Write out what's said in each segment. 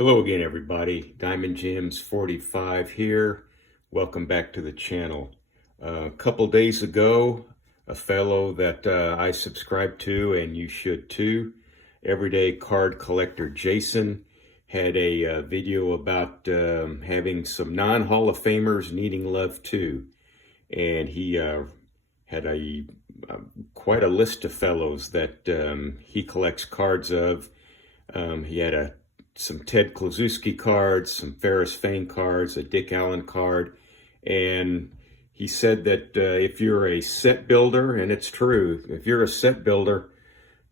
Hello again, everybody. Diamond Gems 45 here. Welcome back to the channel. A couple days ago, a fellow that I subscribe to, and you should too, everyday card collector Jason, had a video about having some non-Hall of Famers needing love too. And he had quite a list of fellows that he collects cards of. He had some Ted Kluszewski cards, some Ferris Fane cards, a Dick Allen card, and he said that if you're a set builder, and it's true, if you're a set builder,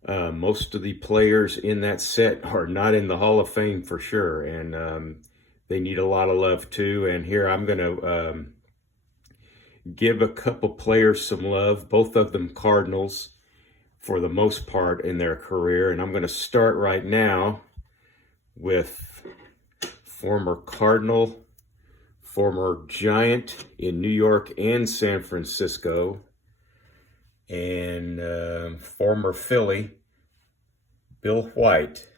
most of the players in that set are not in the Hall of Fame for sure, and they need a lot of love too. And here I'm going to give a couple players some love, both of them Cardinals for the most part in their career, and I'm going to start right now with former Cardinal, former Giant in New York and San Francisco, and former Philly, Bill White.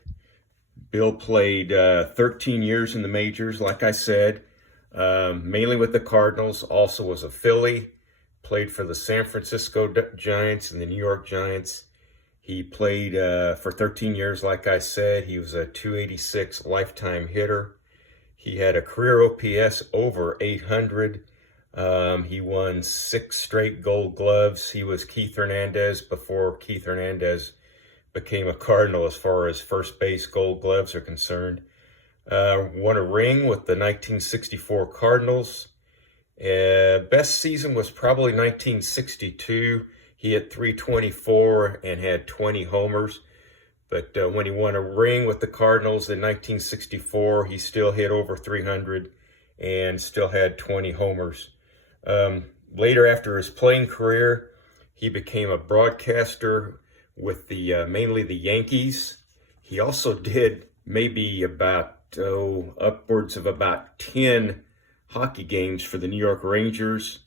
Bill played 13 years in the majors, like I said, mainly with the Cardinals, also was a Philly, played for the San Francisco Giants and the New York Giants. He played for 13 years, like I said. He was a .286 lifetime hitter. He had a career OPS over 800. He won 6 straight Gold Gloves. He was Keith Hernandez before Keith Hernandez became a Cardinal as far as first base Gold Gloves are concerned. Won a ring with the 1964 Cardinals. Best season was probably 1962. He hit .324 and had 20 homers. But when he won a ring with the Cardinals in 1964, he still hit over 300 and still had 20 homers. Later, after his playing career, he became a broadcaster with the mainly the Yankees. He also did maybe about upwards of about 10 hockey games for the New York Rangers.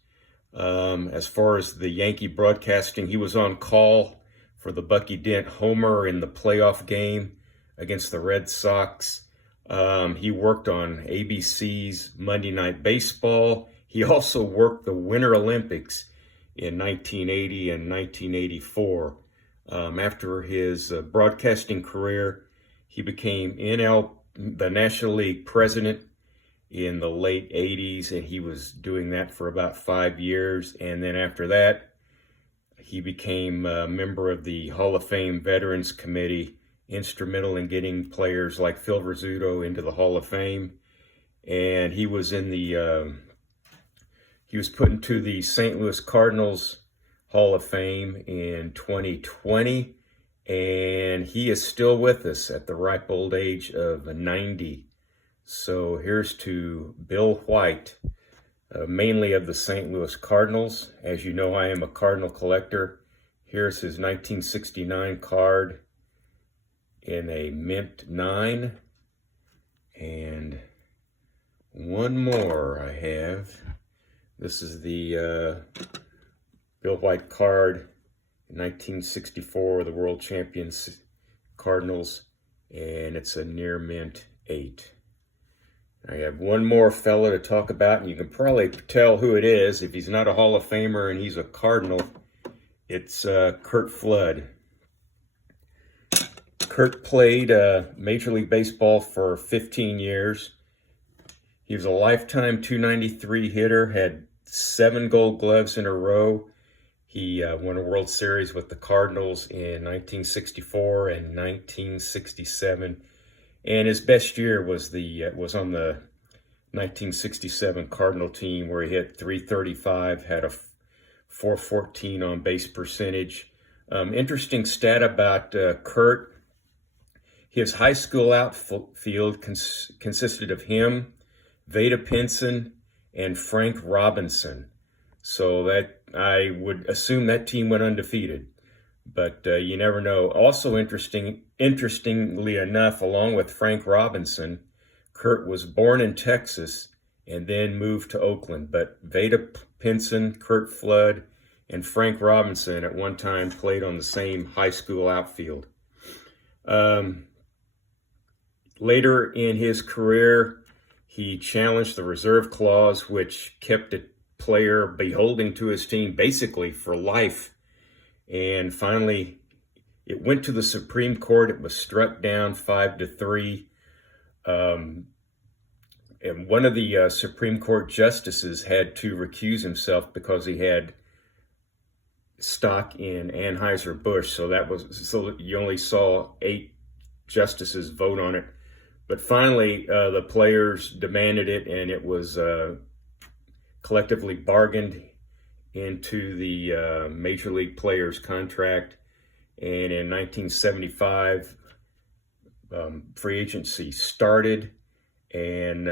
As far as the Yankee broadcasting, he was on call for the Bucky Dent homer in the playoff game against the Red Sox. He worked on ABC's Monday Night Baseball. He also worked the Winter Olympics in 1980 and 1984. After his broadcasting career, he became the National League president in the late 80s, and he was doing that for about 5 years. And then after that, he became a member of the Hall of Fame Veterans Committee, instrumental in getting players like Phil Rizzuto into the Hall of Fame. And he was he was put into the St. Louis Cardinals Hall of Fame in 2020, and he is still with us at the ripe old age of 90. So here's to Bill White, mainly of the St. Louis Cardinals. As you know, I am a Cardinal collector. Here's his 1969 card in a mint 9. And one more I have. This is the Bill White card, 1964, the World Champions Cardinals, and it's a near mint 8. I have one more fella to talk about, and you can probably tell who it is. If he's not a Hall of Famer and he's a Cardinal, it's Curt Flood. Curt played Major League Baseball for 15 years. He was a lifetime .293 hitter, had 7 Gold Gloves in a row. He won a World Series with the Cardinals in 1964 and 1967. And his best year was on the 1967 Cardinal team, where he hit .335, had a .414 on base percentage. Interesting stat about Curt: his high school outfield consisted of him, Vada Pinson, and Frank Robinson. So that I would assume that team went undefeated. But you never know. Also interestingly enough, along with Frank Robinson, Curt was born in Texas and then moved to Oakland. But Vada Pinson, Curt Flood, and Frank Robinson at one time played on the same high school outfield. Later in his career, he challenged the reserve clause, which kept a player beholden to his team basically for life. And finally, it went to the Supreme Court. It was struck down 5-3. And one of the Supreme Court justices had to recuse himself because he had stock in Anheuser-Busch. So you only saw 8 justices vote on it. But finally, the players demanded it, and it was collectively bargained into the Major League Players contract. And in 1975, free agency started, and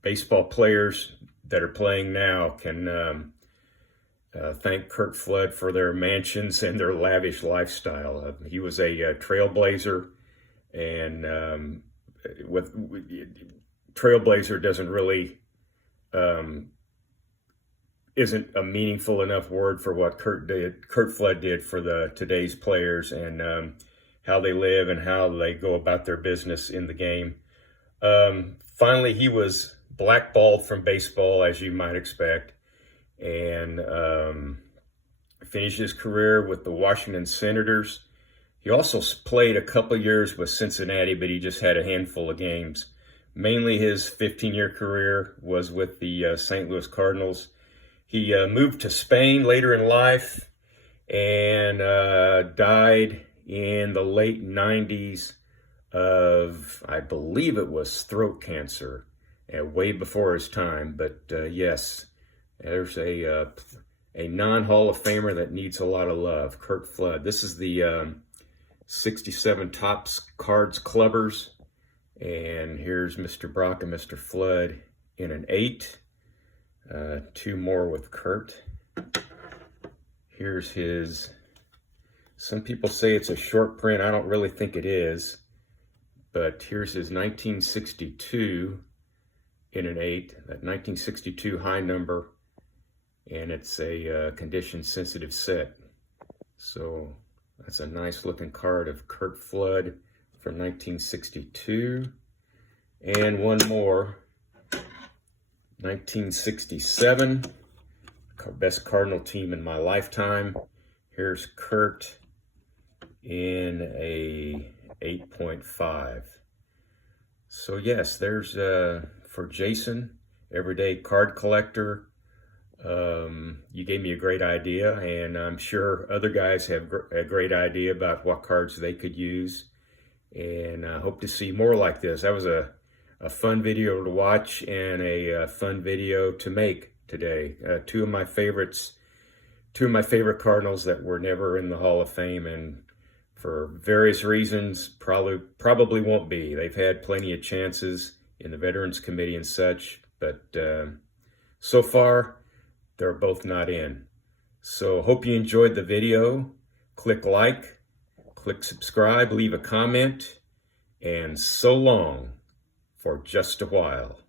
baseball players that are playing now can thank Curt Flood for their mansions and their lavish lifestyle. He was a trailblazer, and trailblazer doesn't really isn't a meaningful enough word for what Curt Flood did for today's players, and how they live and how they go about their business in the game. Finally, he was blackballed from baseball, as you might expect, and finished his career with the Washington Senators. He also played a couple years with Cincinnati, but he just had a handful of games. Mainly his 15-year career was with the St. Louis Cardinals. He moved to Spain later in life and died in the late 90s of, I believe it was throat cancer, way before his time. But yes, there's a non-Hall of Famer that needs a lot of love, Curt Flood. This is the 67 Topps Cards Clubbers, and here's Mr. Brock and Mr. Flood in an 8. 2 more with Curt. Here's his, some people say it's a short print. I don't really think it is, but here's his 1962 in an 8, that 1962 high number, and it's a condition sensitive set. So that's a nice looking card of Curt Flood from 1962. And one more, 1967, best Cardinal team in my lifetime. Here's Curt in a 8.5. So yes, there's for Jason, everyday card collector. You gave me a great idea, and I'm sure other guys have a great idea about what cards they could use, and I hope to see more like this. That was a fun video to watch and a fun video to make today. Two of my favorite Cardinals that were never in the Hall of Fame, and for various reasons probably won't be. They've had plenty of chances in the Veterans Committee and such, but so far they're both not in. So hope you enjoyed the video. Click like, click subscribe, leave a comment, and so long for just a while.